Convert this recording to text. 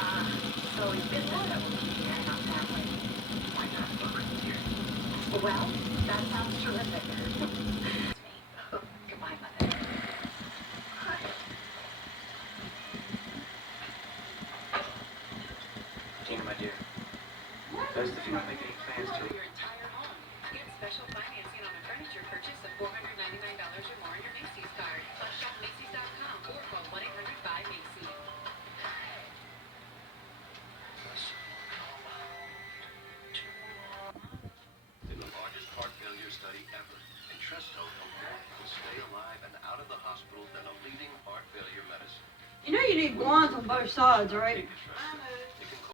So it's business that we're looking at, not family. Why not work with you? Well, that sounds terrific. Goodbye, Mother. Tina, my dear, best if you don't make any plans to. Your entire home. Get special financing on a furniture purchase of $499 or more on your Macy's card. Plus shop Macy's.com or call 1-800-BUY-MACY. In the largest heart failure study ever, Entresto helped more people stay alive and out of the hospital than a leading heart failure medicine. You know you need blinds on both sides, right?